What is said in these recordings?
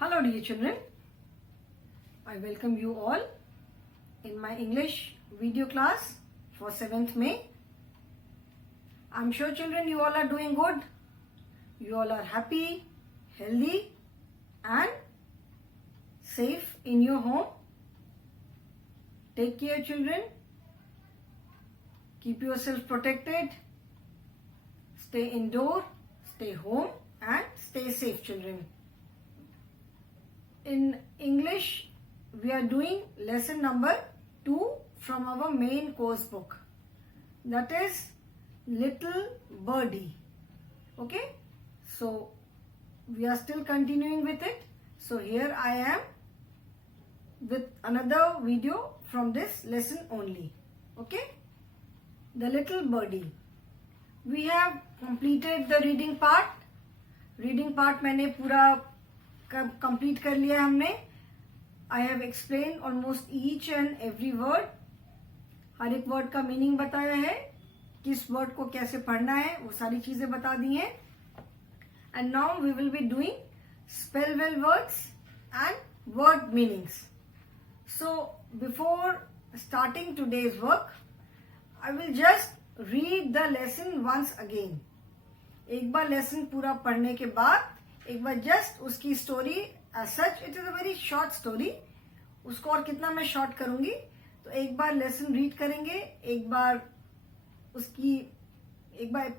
Hello dear children, I welcome you all in my English video class for 7th May. I'm sure children you all are doing good. You all are happy, healthy and safe in your home. Take care children. Keep yourself protected. Stay indoor, stay home and stay safe children. In English, we are doing lesson number 2 from our main course book. That is Little Birdie. Okay? So, we are still continuing with it. So, here I am with another video from this lesson only. Okay? The Little Birdie. We have completed the reading part. Reading part मैंने पूरा complete कर लिया हमने. I have explain almost each and every word. हर एक word का meaning बताया है, किस वर्ड को कैसे पढ़ना है वो सारी चीजें बता दी हैं. And now we will be doing spell well words and word meanings. So before starting today's work I will just read the lesson once again. एक बार लेसन पूरा पढ़ने के बाद एक बार जस्ट उसकी story as such, it is a very short story. उसको और कितना मैं शॉर्ट करूंगी, तो एक बार लेसन रीड करेंगे, एक बार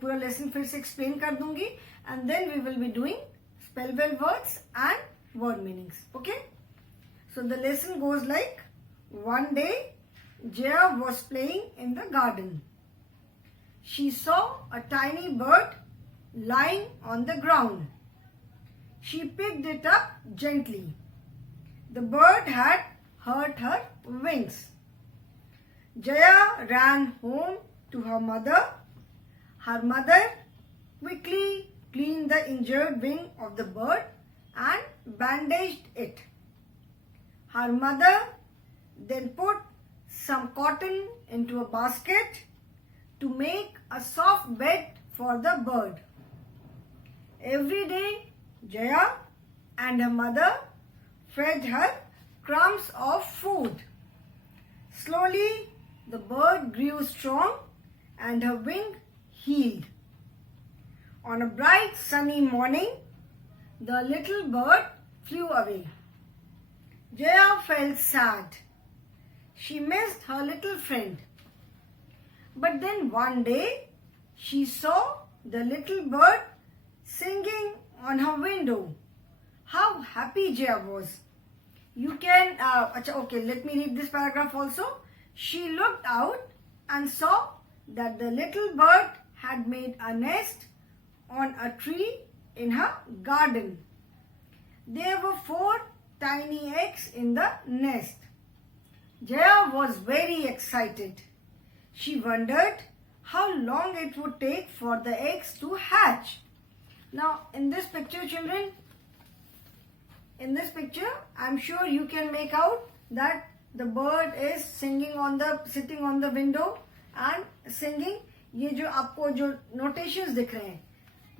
पूरा लेसन फिर से एक्सप्लेन कर दूंगी and then we will be doing spell well words and word meanings. Okay, so the lesson goes like. One day Jaya was playing in the garden. She saw a tiny bird lying on the ground. She picked it up gently. The bird had hurt her wings. Jaya ran home to her mother. Her mother quickly cleaned the injured wing of the bird and bandaged it. Her mother then put some cotton into a basket to make a soft bed for the bird. Every day, Jaya and her mother fed her crumbs of food. Slowly, the bird grew strong and her wing healed. On a bright sunny morning, the little bird flew away. Jaya felt sad. She missed her little friend. But then one day, she saw the little bird singing on her window. How happy Jaya was. You can, okay, let me read this paragraph also. She looked out and saw that the little bird had made a nest on a tree in her garden. There were 4 tiny eggs in the nest. Jaya was very excited. She wondered how long it would take for the eggs to hatch. Now, in this picture, children, in this picture, I'm sure you can make out that the bird is sitting on the window and singing. ये जो आपको जो notations दिख रहे हैं,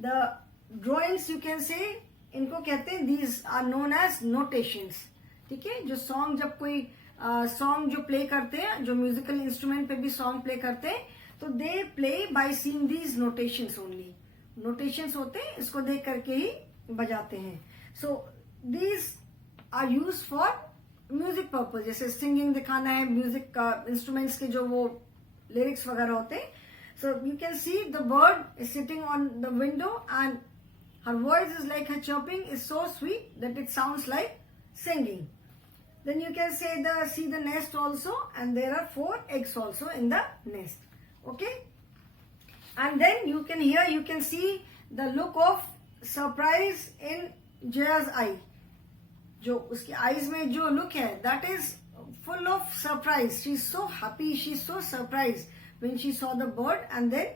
the drawings you can say, इनको कहते हैं, these are known as notations. ठीक है, जो song जब कोई सॉन्ग जो प्ले करते हैं, जो म्यूजिकल इंस्ट्रूमेंट पे भी सॉन्ग प्ले करते हैं, तो they play by seeing these notations only. Notations होते हैं, इसको देख करके ही बजाते हैं. So these are use for music purpose. जैसे सिंगिंग दिखाना है, म्यूजिक इंस्ट्रूमेंट्स के जो वो लिरिक्स वगैरह होते हैं. So you can see the bird is sitting on the window and her voice is like her chirping is so sweet that it sounds like singing. Then you can see the nest also, and there are 4 eggs also in the nest. Okay, and then you can see the look of surprise in Jaya's eye. जो उसकी eyes में जो look है, that is full of surprise. She's so happy, she's so surprised when she saw the bird and then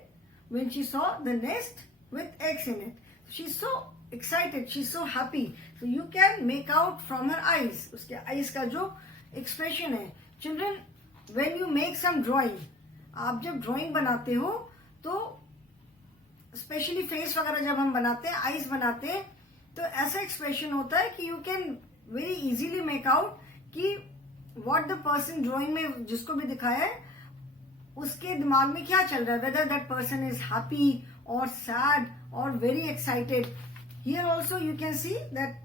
when she saw the nest with eggs in it. She's so excited, she's so happy. So you can make out from her eyes, उसके eyes का जो expression है. Children, when you make some drawing, आप जब drawing बनाते हो तो specially face वगैरह जब हम बनाते हैं, आईज बनाते हैं, तो ऐसा एक्सप्रेशन होता है कि you can very easily make out कि व्हाट द पर्सन ड्राइंग में जिसको भी दिखाया है उसके दिमाग में क्या चल रहा है, whether that person is happy और सैड और very excited. Here also you can see that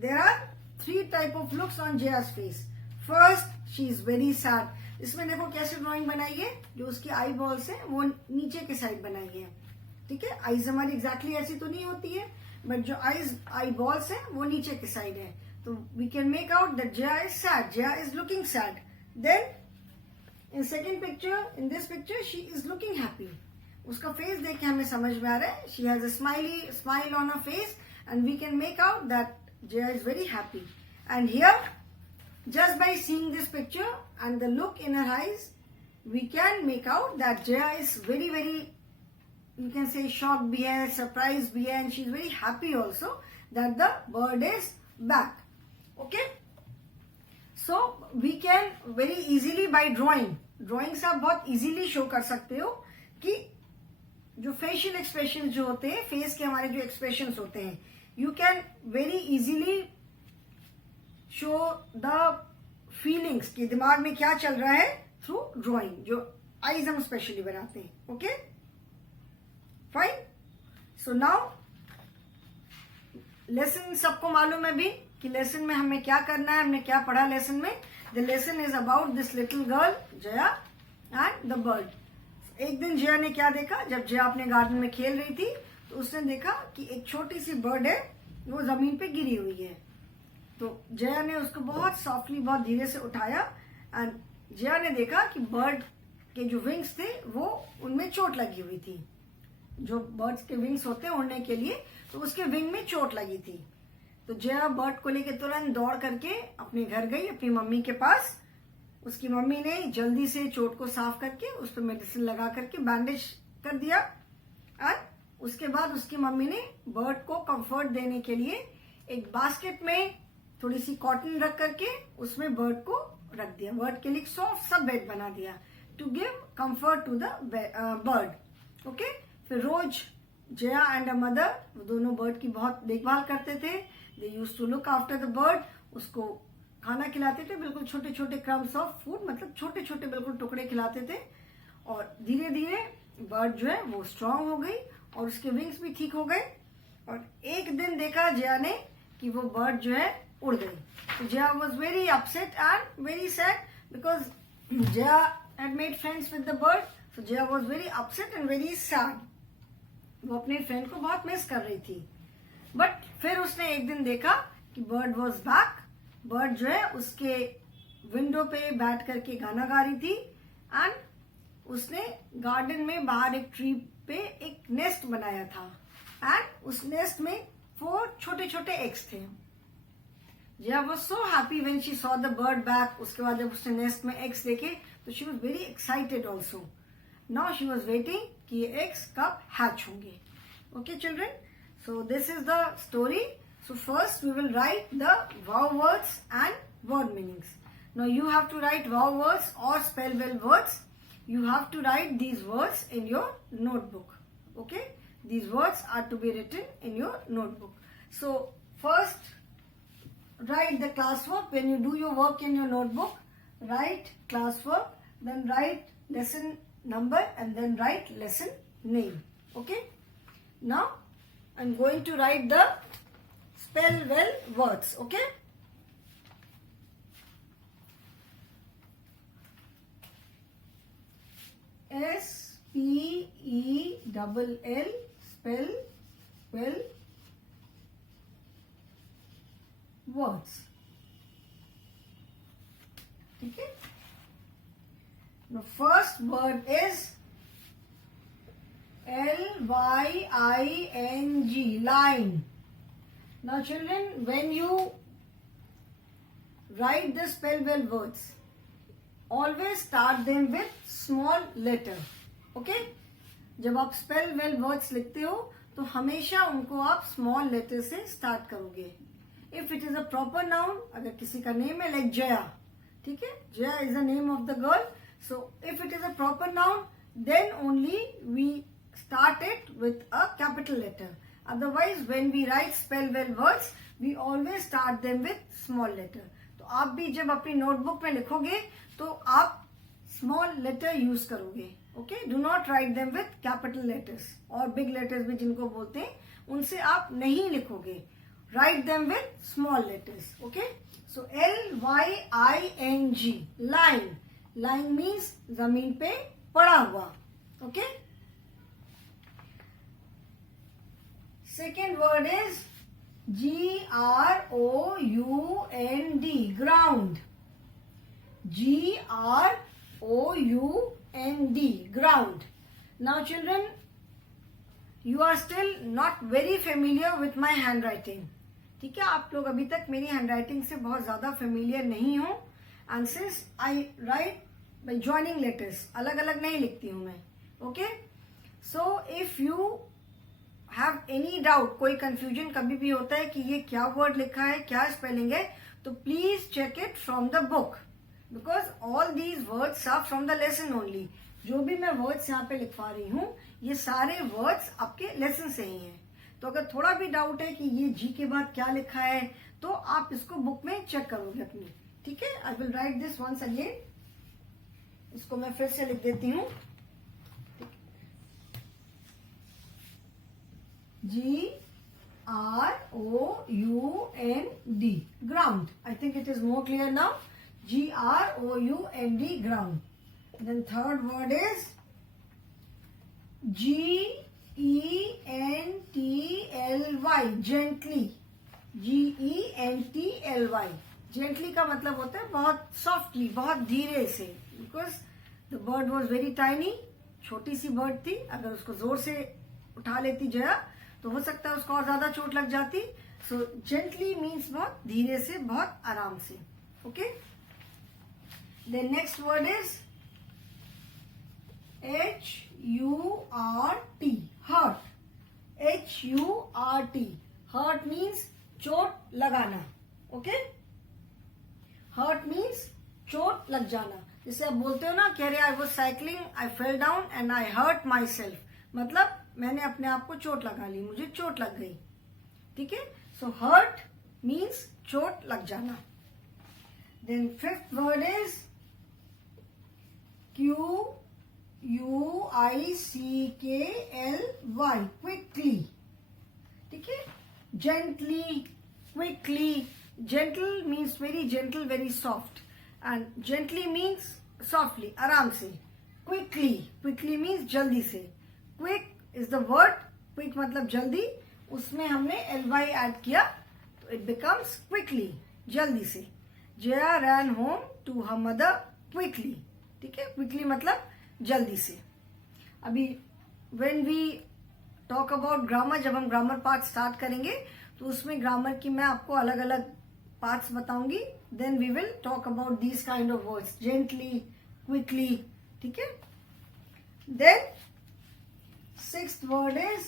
there are 3 type of looks on Jaya's face. First, she is very sad. इसमें देखो कैसे ड्राइंग बनाई है, जो उसकी आई बॉल्स है वो नीचे के साइड बनाई है. ठीक है, आईज हमारी एग्जैक्टली ऐसी तो नहीं होती है, बट जो आई बॉल्स है वो नीचे के साइड है. तो we can make out that Jaya is sad, Jaya is looking sad. Then in second picture, in this picture she is looking happy. उसका फेस देख के हमें समझ में आ रहा है she has a smile on her face and we can make out that Jaya is very happy. And here just by seeing this picture and the look in her eyes, we can make out that Jaya is very, you can say shocked bhi hai, surprised bhi hai, and she's very happy also that the bird is back. Okay? So we can very easily by drawing से आप बहुत easily show कर सकते हो कि जो facial expressions जो होते हैं, face के हमारे जो expressions होते हैं, you can very easily show the feelings कि दिमाग में क्या चल रहा है थ्रू ड्राइंग, जो आईज हम स्पेशली बनाते हैं. Okay, fine. So now lesson सबको मालूम है भी कि लेसन में हमें क्या करना है, हमने क्या पढ़ा लेसन में. The lesson is about this little girl Jaya and the bird. एक दिन जया ने क्या देखा, जब जया अपने गार्डन में खेल रही थी तो उसने देखा कि एक छोटी सी बर्ड है वो जमीन पे गिरी हुई है. तो जया ने उसको बहुत सॉफ्टली, बहुत धीरे से उठाया एंड जया ने देखा कि बर्ड के जो विंग्स थे वो उनमें चोट लगी हुई थी. जो बर्ड्स के विंग्स होते हैं उड़ने के लिए, तो उसके विंग में चोट लगी थी. तो जया बर्ड को लेके तुरंत दौड़ करके अपने घर गई, अपनी मम्मी के पास. उसकी मम्मी ने जल्दी से चोट को साफ करके उस पर मेडिसिन लगा करके बैंडेज कर दिया. एंड उसके बाद उसकी मम्मी ने बर्ड को कंफर्ट देने के लिए एक बास्केट में थोड़ी सी कॉटन रख करके उसमें बर्ड को रख दिया. बर्ड के लिए सॉफ्ट सा बेड बना दिया to give comfort to the bird. Okay, फिर रोज जया एंड अ मदर वो दोनों बर्ड की बहुत देखभाल करते थे. They use to look after the bird. उसको खाना खिलाते थे, बिल्कुल छोटे छोटे क्रम्स ऑफ फूड, मतलब छोटे छोटे बिल्कुल टुकड़े खिलाते थे. और धीरे धीरे बर्ड जो है वो स्ट्रांग हो गई और उसके विंग्स भी ठीक हो गए. और एक दिन देखा जया ने कि वो बर्ड जो है उड़ गई. तो Jaya was very upset and very sad because Jaya had made friends with the bird. So Jaya was very upset and very sad. वो अपने फ्रेंड को बहुत मिस कर रही थी. बट फिर उसने एक दिन देखा कि बर्ड वॉज बैक. बर्ड जो है उसके विंडो पे बैठ करके गाना गा रही थी एंड उसने गार्डन में बाहर एक ट्री पे एक नेस्ट बनाया था. एंड उस नेस्ट में 4 छोटे छोटे एग्स थे. Jaya was so happy when she saw the bird back. उसके बाद जब उसने नेस्ट में एग्स देखे तो she was very excited also. Now she was waiting कि ये एग्स कब हैच होंगे. Okay children, so this is the story. So first we will write the wow words and word meanings. Now you have to write wow words or spell well words. You have to write these words in your notebook. Okay, these words are to be written in your notebook. So first write the classwork. When you do your work in your notebook, write classwork, then write lesson number and then write lesson name. Okay, now I'm going to write the spell well words. Okay, S-P-E-L-L, spell well words. Okay, the first word is L-Y-I-N-G, line. Now children, when you write the spell well words, always start them with small letter. Okay, जब आप spell well words लिखते हो तो हमेशा उनको आप small letter से start करोगे. If it is a proper noun, अगर किसी का name है like Jaya, ठीक है, Jaya is the name of the girl. So if it is a proper noun, then only we start it with a capital letter. Otherwise, when we write spell well words, we always start them with small letter. तो आप भी जब अपनी notebook में लिखोगे तो आप small letter use करोगे. Okay, do not write them with capital letters और बिग लेटर्स भी जिनको बोलते हैं उनसे आप नहीं लिखोगे. Write them with small letters. Okay, so LYING, line. Line means जमीन पे पड़ा हुआ. Okay, second word is GROUND, ground. GROUND, ground. Now children, you are still not very familiar with my handwriting. ठीक है, आप लोग अभी तक मेरी हैंडराइटिंग से बहुत ज्यादा फेमिलियर नहीं हो. And since I right by joining letters, अलग अलग नहीं लिखती हूं मैं. Okay, so if you have any doubt, कोई कंफ्यूजन कभी भी होता है कि ये क्या वर्ड लिखा है, क्या स्पेलिंग है, तो please check it from the book, because all these words are from the lesson only. जो भी मैं वर्ड्स यहाँ पे लिखवा रही हूँ ये सारे वर्ड्स आपके लेसन से ही हैं. तो अगर थोड़ा भी डाउट है कि ये जी के बाद क्या लिखा है तो आप इसको बुक में चेक करोगे अपनी. ठीक है, I will write this once again. इसको मैं फिर से लिख देती हूँ. GROUND, ground. I think it is more clear now. GROUND, ground. Then third word is GENTLY, gently. GENTLY. Gently का मतलब होता है बहुत softly, बहुत धीरे से. Because the bird was very tiny, छोटी सी bird थी. अगर उसको जोर से उठा लेती जया तो हो सकता है उसको और ज्यादा चोट लग जाती. सो जेंटली मीन्स बहुत धीरे से, बहुत आराम से. Okay, then next word is HURT, hurt. HURT, hurt means चोट लगाना. ओके, हर्ट मीन्स चोट लग जाना. जैसे आप बोलते हो ना कि अरे I was cycling, I fell down and I hurt myself, मतलब मैंने अपने आप को चोट लगा ली, मुझे चोट लग गई. ठीक है, सो हर्ट मीन्स चोट लग जाना. Then fifth word is QUICKLY, quickly. ठीक है, gently, quickly. Gentle means very gentle, very soft, and gently means softly, आराम से. क्विकली, क्विकली मीन्स जल्दी से. Quick is the word, quick मतलब जल्दी, उसमें हमने ly ऐड किया तो इट बिकम्स क्विकली, जल्दी से. Jaya ran home to her mother quickly. ठीक है, क्विकली मतलब जल्दी से. अभी when we talk about grammar, जब हम ग्रामर पार्ट स्टार्ट करेंगे तो उसमें ग्रामर की मैं आपको अलग अलग पार्ट्स बताऊंगी. Then we will talk about these kind of words, gently, quickly. ठीक है, then sixth word is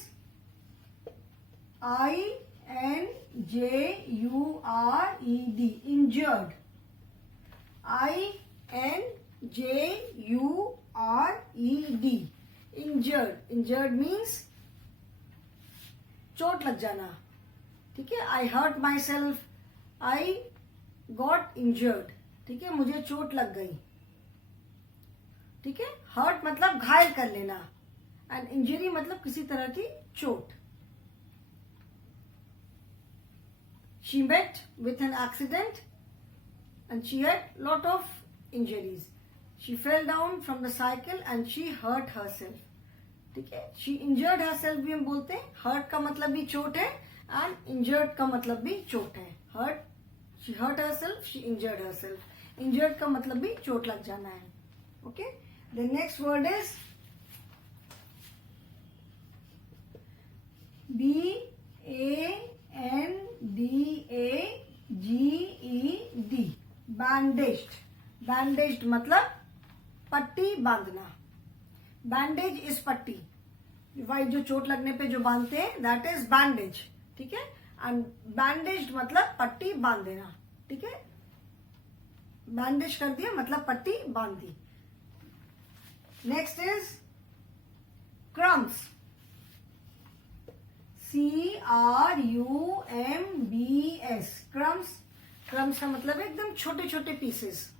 INJURED, injured. INJURED, injured. Injured means चोट लग जाना. ठीक है, I hurt myself, I got injured. ठीक है, मुझे चोट लग गई. ठीक है, हर्ट मतलब घायल कर लेना, एंड इंजरी मतलब किसी तरह की चोट. She met with an accident and she had lot of injuries. She fell down from the cycle and she hurt herself. ठीक है, she injured herself भी हम बोलते हैं. hurt का मतलब भी चोट है and injured का मतलब भी चोट है. hurt, she hurt herself, she injured herself. injured का मतलब भी चोट लग जाना है. okay, the next word is BANDAGED, bandaged. bandaged मतलब पट्टी बांधना. बैंडेज इज पट्टी, वाई जो चोट लगने पे जो बांधते हैं, दैट इज बैंडेज. ठीक है, एंड बैंडेज मतलब पट्टी बांध देना. ठीक है, बैंडेज कर दिया मतलब पट्टी बांध दी. Next is crumbs. CRUMBS, crumbs. Crumbs का मतलब है एकदम छोटे छोटे पीसेस.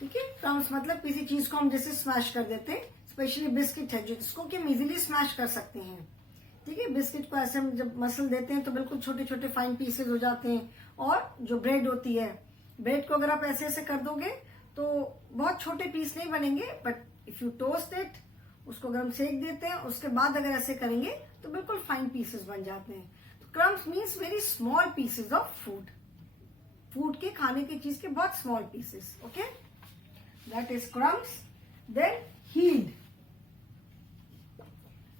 ठीक है, क्रम्स मतलब किसी चीज को हम जैसे स्मैश कर देते हैं, स्पेशली बिस्किट है जिसको कि हम इजीली स्मैश कर सकते हैं. ठीक है, बिस्किट को ऐसे हम जब मसल देते हैं तो बिल्कुल छोटे छोटे फाइन पीसेस हो जाते हैं. और जो ब्रेड होती है, ब्रेड को अगर आप ऐसे ऐसे कर दोगे तो बहुत छोटे पीस नहीं बनेंगे, but if you toast it, उसको अगर हम सेक देते हैं उसके बाद अगर ऐसे करेंगे तो बिल्कुल फाइन पीसेस बन जाते हैं. तो crumbs means very small pieces of food. Food के, खाने की चीज के बहुत small pieces. Okay, that is crumbs. Then healed,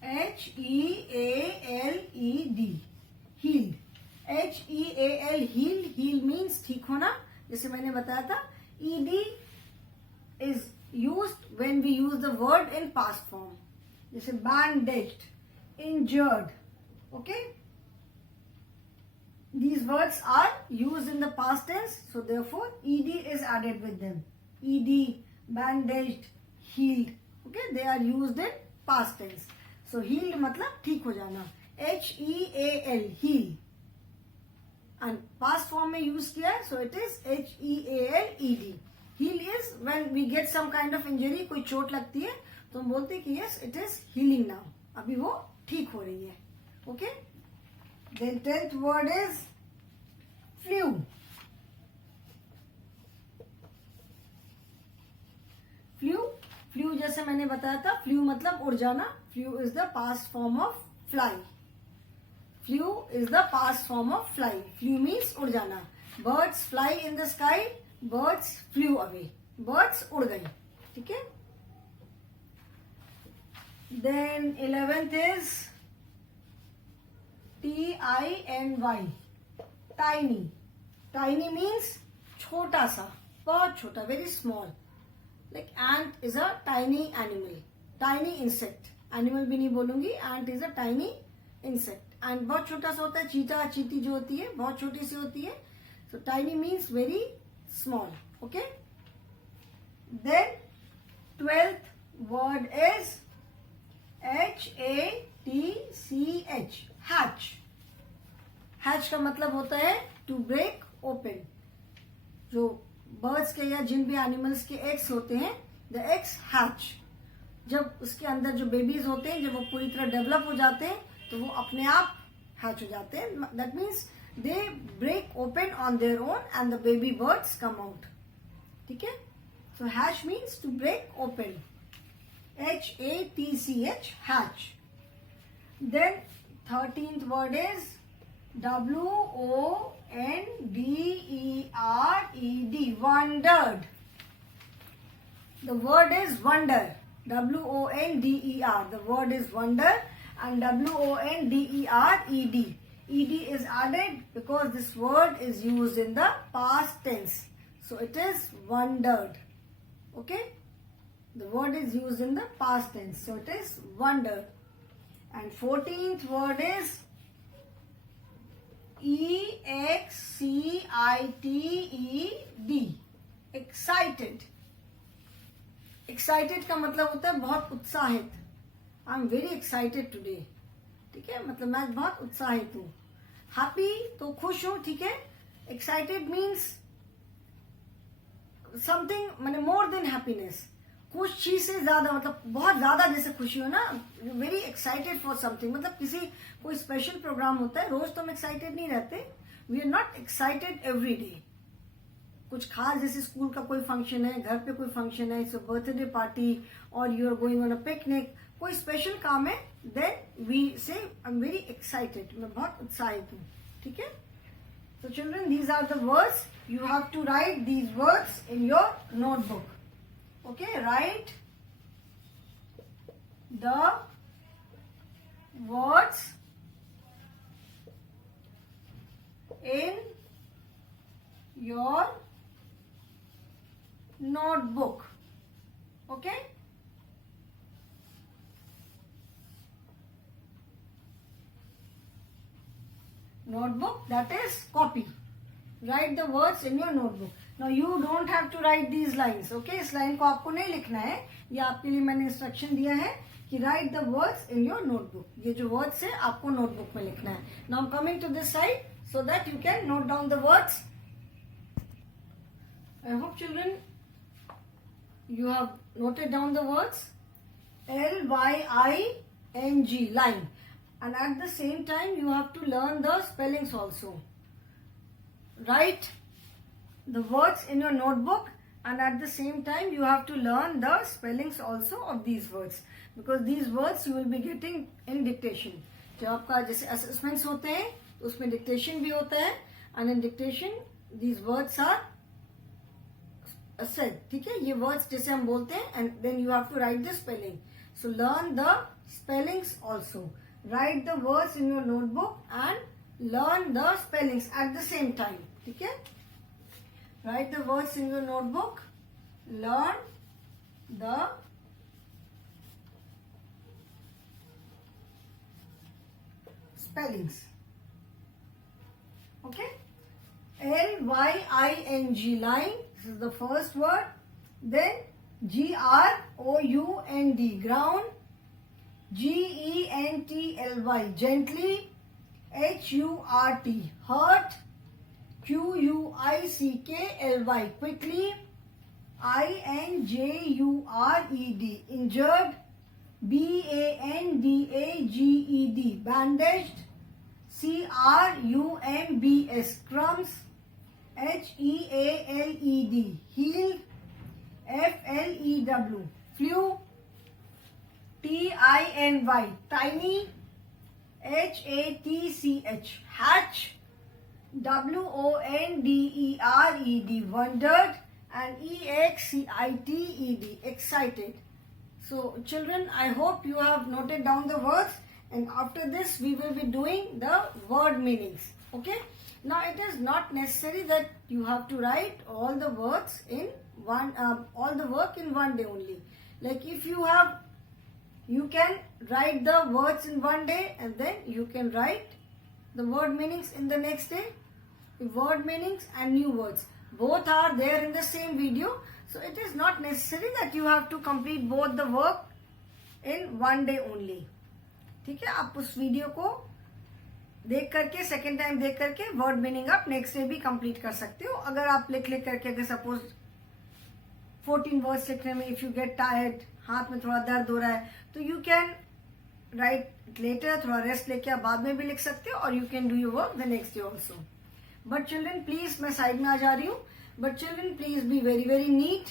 HEALED, healed. HEAL, healed. Heal means ठीक होना, जैसे मैंने बताया था. ED is used when we use the word in past form, जैसे bandaged, injured. Okay, these words are used in the past tense, so therefore ED is added with them. ED, bandaged, healed. Okay, they are used in past tense. So healed मतलब ठीक हो जाना. HEAL, heal. And past form में use किया है, so it is HEALED. Heal is when we get some kind of injury, कोई चोट लगती है तो हम बोलते हैं कि yes, it is healing now. अभी वो ठीक हो रही है. Okay? Then 10th word is flu. Flu जैसे मैंने बताया था, flu मतलब उड़ जाना. Flu is the past form of fly. Flew is the past form of fly. Flew means उड़ जाना. Birds fly in the sky. Birds flew away. Birds उड़ गई. ठीक है. Then 11th is TINY, tiny. Tiny means छोटा सा, बहुत छोटा, very small. Like ant is a tiny animal, tiny insect. Animal भी नहीं बोलूंगी, ant is a tiny insect. And बहुत छोटा सा होता है. चीता, चीटी जो होती है बहुत छोटी सी होती है. So tiny means very small. Okay. Then 12th word is HATCH, hatch. Hatch का मतलब होता है to break open. जो बर्ड्स के या जिन भी एनिमल्स के एग्स होते हैं, the eggs hatch. जब उसके अंदर जो बेबीज होते हैं, जब वो पूरी तरह डेवलप हो जाते हैं तो वो अपने आप हैच हो जाते हैं. That means they break open on their own and the baby birds come out. ठीक है. So hatch means to break open. HATCH, hatch. Then 13th word is WONDERED, wondered. The word is wonder. WONDER. The word is wonder. And WONDERED. ED is added because this word is used in the past tense. So it is wondered. Okay? The word is used in the past tense. So it is wondered. And 14th word is EXCITED. Excited. Excited का मतलब होता है बहुत उत्साहित. I am very excited today. ठीक है, मतलब मैं बहुत उत्साहित हूँ. हैप्पी तो खुश हूँ. ठीक है. एक्साइटेड मीन्स समथिंग, मैंने मोर देन हैप्पीनेस. कुछ चीज से ज्यादा, मतलब बहुत ज्यादा जैसे खुशी हो ना, वेरी एक्साइटेड फॉर समथिंग. मतलब किसी कोई स्पेशल प्रोग्राम होता है, रोज तो हम एक्साइटेड नहीं रहते. We are not excited every day. कुछ खास जैसे स्कूल का कोई फंक्शन है, घर पे कोई फंक्शन है, सो बर्थडे पार्टी और you are going on a picnic, कोई स्पेशल काम है, देन वी से आई एम वेरी एक्साइटेड. मैं बहुत उत्साहित हूँ. ठीक है. So children, these are the words. You have to write these words in your notebook. Okay, write the words in your notebook. Okay. Notebook, that is copy. Write the words in your notebook. Now you don't have to write these lines. Okay, इस line को आपको नहीं लिखना है. ये आपके लिए मैंने इंस्ट्रक्शन दिया है कि write the words in your notebook. ये जो वर्ड्स है आपको नोटबुक में लिखना है. Now coming to this side so that you can note down the words. I hope children you have noted down the words. Lying, line, and at the same time you have to learn the spellings also. Write the words in your notebook and at the same time you have to learn the spellings also of these words, because these words you will be getting in dictation. जब आपका जैसे assessments होते हैं तो उसमें dictation भी होता है, and in dictation these words are said. ठीक है, ये वर्ड्स जैसे हम बोलते हैं and then you have to write the spelling. So learn the spellings also. Write the words in your notebook and learn the spellings at the same time. ठीक है, write the words in your notebook, learn the spellings. Okay, Lying, line, this is the first word. Then Ground, ground. Gently, gently. Hurt, hurt. Quickly, quickly. Injured, injured. Bandaged, bandaged. Crumbs, crumbs. Healed, healed. Flew. Tiny, tiny. Hatch, hatch. Wondered, wondered. And excited, excited. So children, I hope you have noted down the words, and after this we will be doing the word meanings. Okay, now it is not necessary that you have to write all the words in one, all the work in one day only. Like if you have, you can write the words in one day and then you can write the word meanings in the next day. The word meanings and new words both are there in the same video. So it is not necessary that you have to complete both the work in one day only. ठीक है, आप उस video को देख करके second time देख करके word meaning आप नेक्स्ट डे भी कंप्लीट कर सकते हो. अगर आप लिख करके, अगर सपोज 14 वर्ड्स लिखने में इफ यू गेट टायर्ड, हाथ में थोड़ा दर्द हो रहा है, तो यू कैन राइट लेटर, थोड़ा रेस्ट लेके आप बाद में भी लिख सकते हो, और you can do your work the next day also. But children please, मैं साइड में आ जा रही हूँ, but children please be very very neat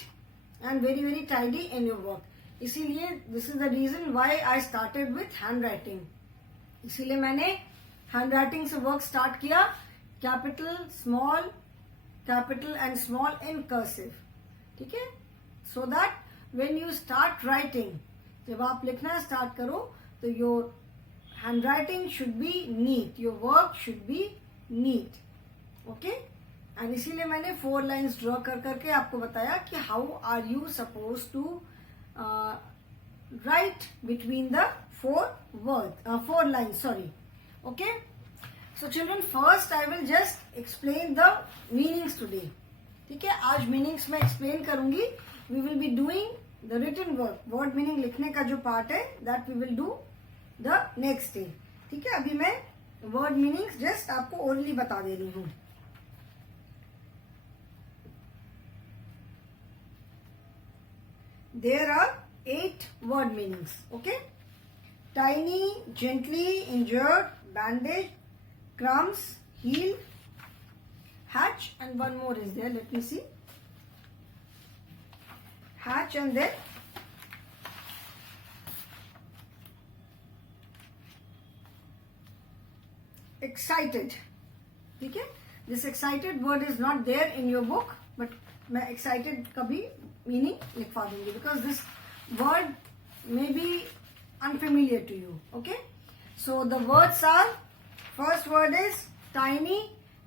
and very very tidy in your work. इसीलिए this is the reason why I started with hand writing. इसीलिए मैंने hand writing से वर्क स्टार्ट किया. Capital, small, capital and small in cursive. ठीक है, so that when you start writing, जब आप लिखना स्टार्ट करो तो your handwriting should be neat, your work should be neat. Okay, and इसीलिए मैंने 4 लाइन्स ड्रॉ कर करके आपको बताया कि how are you suppose to write between the 4 lines. Sorry. Okay, so children first I will just explain the meanings today. ठीक है, आज मीनिंग्स में एक्सप्लेन करूंगी. We will be doing the written work. Word meaning लिखने का जो part है that we will do the next day. ठीक है, अभी मैं वर्ड मीनिंग्स जस्ट आपको ओरली बता दे रही हूँ. There are 8 word meanings. Okay, tiny, gently, injured, bandaged, crumbs, healed, hatch, and one more is there. Let me see. Hatch and then excited. ठीक है, this excited word is not there in your book, but मैं excited का भी meaning लिखवा दूंगी, because this word may be unfamiliar to you. Okay, so the words are, first word is tiny.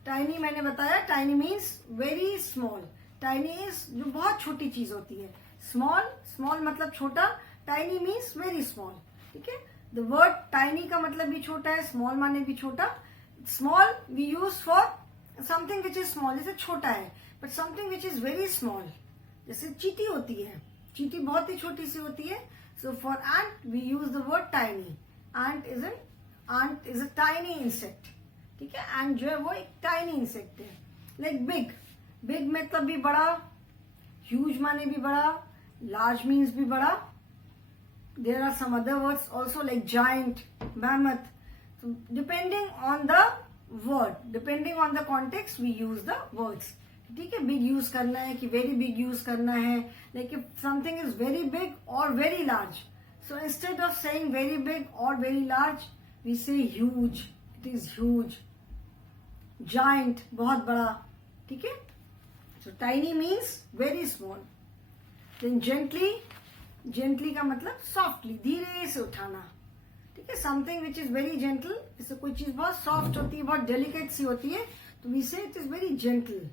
Tiny मैंने बताया, tiny means very small. Tiny is जो बहुत छोटी चीज होती है. स्मॉल, स्मॉल मतलब छोटा. Tiny means very small. ठीक है, द वर्ड टाइनी का मतलब भी छोटा है, स्मॉल माने भी छोटा. Small we use for something which is small, जैसे छोटा है, but something which is very small, जैसे चींटी होती है. चींटी बहुत ही छोटी सी होती है, So for ant we use the word tiny. Ant is a tiny insect. ठीक है, ant जो है वो एक tiny insect है. Like big मतलब भी बड़ा, huge माने भी बड़ा, large means भी बड़ा. There are some other words also like giant, mammoth. So depending on the word, depending on the context we use the words. ठीक है, बिग यूज करना है कि वेरी बिग यूज करना है, like if something is very big और very large, so instead of saying very big और very large we say huge. It is huge. Giant बहुत बड़ा. ठीक है, so tiny means very small. Then gently का मतलब सॉफ्टली, धीरे से उठाना. ठीक है, something which is very gentle, जैसे कोई चीज बहुत सॉफ्ट होती है, बहुत डेलिकेट सी होती है, तो वी से इट इज वेरी जेंटल.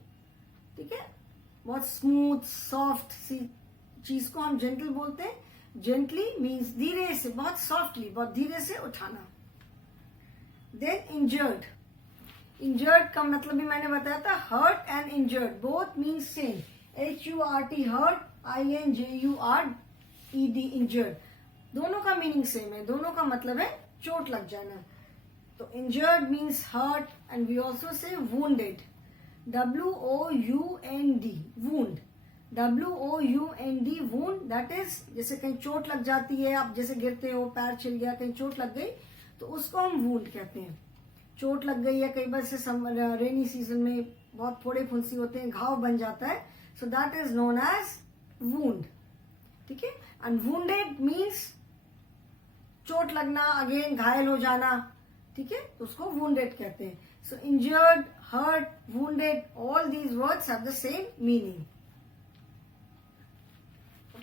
ठीक है, बहुत स्मूथ सॉफ्ट सी चीज को हम जेंटल बोलते हैं. जेंटली मीन्स धीरे से, बहुत सॉफ्टली, बहुत धीरे से उठाना. देन इंजर्ड का मतलब भी मैंने बताया था, hurt and injured both means same. HURT hurt, INJURED injured, दोनों का मीनिंग सेम है, दोनों का मतलब है चोट लग जाना. तो injured means hurt and we also say wounded. WOUND wound. WOUND wound, that is जैसे कहीं चोट लग जाती है, आप जैसे गिरते हो, पैर छिल गया, कहीं चोट लग गई, तो उसको हम वूंड कहते हैं. चोट लग गई है, कई बार से रेनी सीजन में बहुत फोड़े फुंसी होते हैं, घाव बन जाता है, so that is known as wound. ठीक है, एंड वुंडेड मीन्स चोट लगना, अगेन घायल हो जाना. ठीक है, तो उसको वुंडेड कहते हैं. So injured, hurt, wounded, all these words have the same meaning.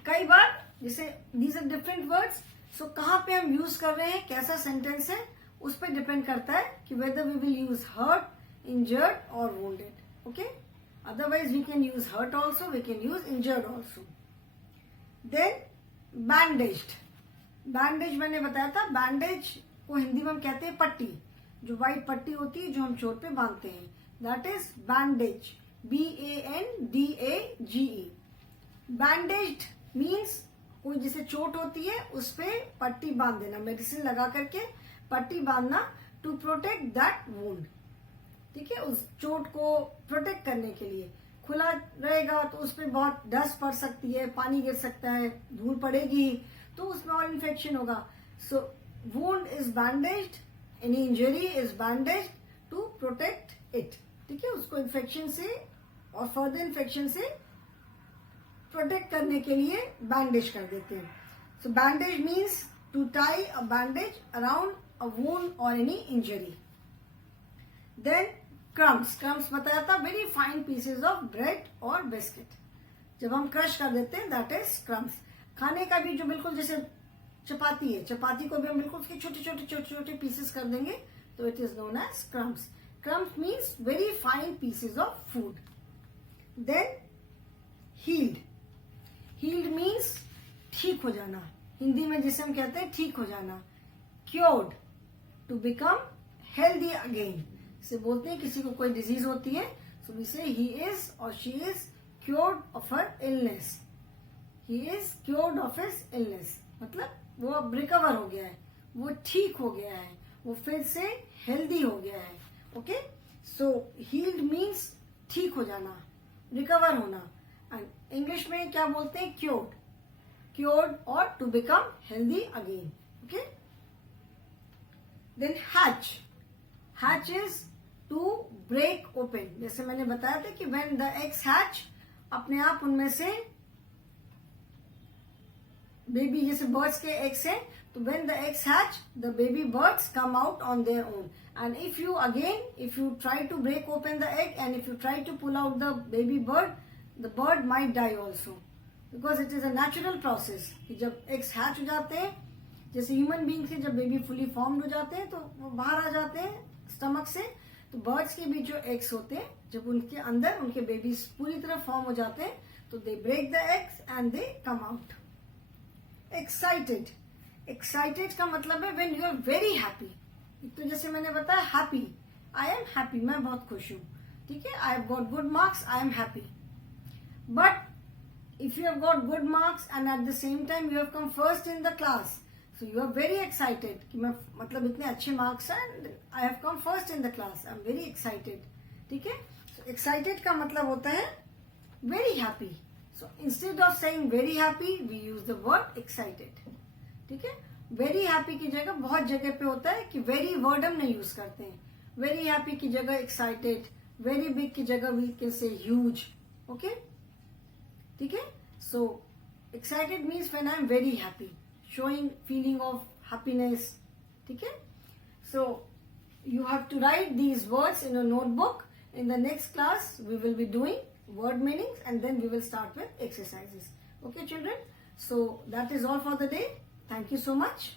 कई बार जैसे these are different words, so कहाँ पे हम यूज कर रहे हैं, कैसा सेंटेंस है, उस पर डिपेंड करता है कि whether we will use hurt, injured or wounded. Okay, otherwise we can use hurt also, we can use injured also. Then bandaged. bandage मैंने बताया था, bandage को हिंदी में हम कहते हैं पट्टी, जो व्हाइट पट्टी होती है जो हम चोट पे बांधते हैं, that is bandage. BANDAGE. Bandaged means कोई जैसे चोट होती है उस पे पट्टी बांध देना, मेडिसिन लगा करके पट्टी बांधना, टू प्रोटेक्ट दैट वुंड. ठीक है, उस चोट को प्रोटेक्ट करने के लिए. खुला रहेगा तो उस पर बहुत डस्ट पड़ सकती है, पानी गिर सकता है, धूल पड़ेगी, तो उसमें और इन्फेक्शन होगा. So wound is bandaged, any injury is bandaged to protect it. ठीक है, उसको इन्फेक्शन से और फर्दर इन्फेक्शन से प्रोटेक्ट करने के लिए बैंडेज कर देते हैं. So bandage means to tie a bandage around a wound और एनी इंजरी. देन क्रम्स बताया था, very fine pieces of bread और बिस्किट. जब हम क्रश कर देते हैं दैट इज क्रम्स. खाने का भी जो बिल्कुल जैसे चपाती है, चपाती को भी हम बिल्कुल उसके छोटे पीसेस कर देंगे, तो it is known as crumbs. Crumbs means very fine pieces of food. Then healed means ठीक हो जाना, हिंदी में जिसे हम कहते हैं ठीक हो जाना. Cured, to become healthy again. से बोलते हैं किसी को कोई डिजीज होती है, सो वी से ही इज और she is cured of her illness. He is cured of his illness, मतलब वो अब रिकवर हो गया है, वो ठीक हो गया है, वो फिर से हेल्दी हो गया है. ओके, सो हील्ड मीन्स ठीक हो जाना, रिकवर होना. एंड इंग्लिश में क्या बोलते हैं, क्योर्ड और to become healthy again. Okay, then hatch is to break open. जैसे मैंने बताया था कि व्हेन द एग्स हैच, अपने आप उनमें से बेबी, जैसे बर्ड्स के एग्स हैं, तो when the eggs hatch the baby birds come out on their own. And if you try to break open the egg and if you try to pull out the baby bird, the bird might die also, because it is a natural process. कि जब eggs hatch हो जाते हैं, जैसे human being से जब baby fully formed हो जाते हैं तो वो बाहर आ जाते हैं स्टमक से, तो बर्ड्स के भी जो एग्स होते हैं, जब उनके अंदर उनके बेबीज पूरी तरह फॉर्म हो जाते हैं, तो they break the eggs and they come out. Excited का मतलब है when you are very happy. तो जैसे मैंने बताया, हैप्पी, आई एम हैप्पी, मैं बहुत खुश हूं. ठीक है, I have got good marks, I am happy. But if you have got good marks and at the same time you have come first in the class, so you are very excited कि मैं मतलब इतने अच्छे marks हैं and I have come first in the class. I'm very excited. ठीक है? So excited का मतलब होता है very happy. So instead of saying very happy, we use the word excited. ठीक है? Very happy की जगह बहुत जगह पे होता है कि very word हम नहीं यूज करते हैं. Very happy की जगह excited, very big की जगह we can say huge. Okay? ठीक है? So excited means when I am very happy, showing feeling of happiness. ठीक है? So you have to write these words in a notebook. In the next class, we will be doing word meanings and then we will start with exercises. Okay, children? So that is all for the day. Thank you so much.